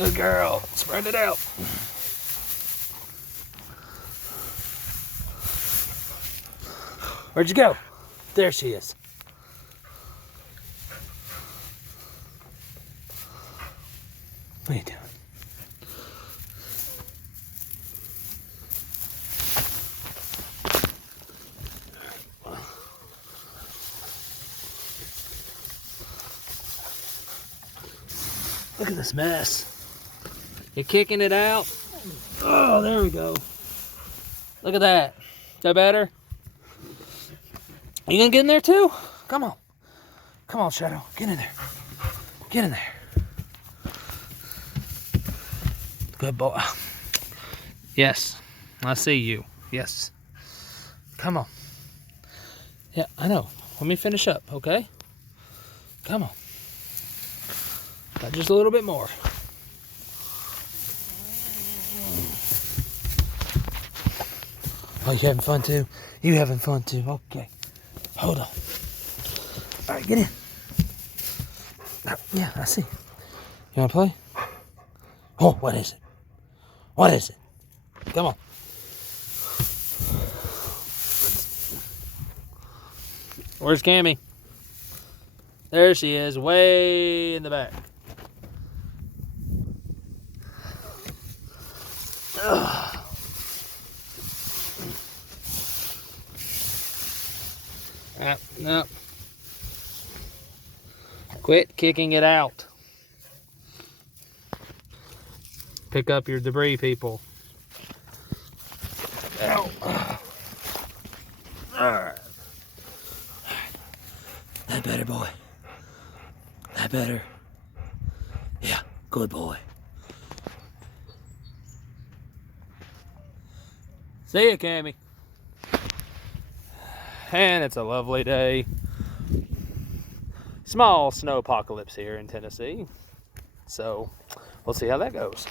Good girl. Spread it out. Where'd you go? There she is. What are you doing? Look at this mess. You're kicking it out. Oh, there we go. Look at that. Is that better? You gonna get in there too? Come on. Come on, Shadow. Get in there. Get in there. Good boy. Yes. I see you. Yes. Come on. Yeah, I know. Let me finish up, okay? Come on. Got just a little bit more. Oh, you having fun too? You having fun too? Okay. Hold on. All right, get in. Yeah, I see. You want to play? Oh, what is it? What is it? Come on. Where's Cammy? There she is, way in the back. Ugh. No. Quit kicking it out. Pick up your debris, people. Ow. Alright. That better, boy. That better. Yeah, good boy. See ya, Cammy. And it's a lovely day. Small snow apocalypse here in Tennessee. So we'll see how that goes.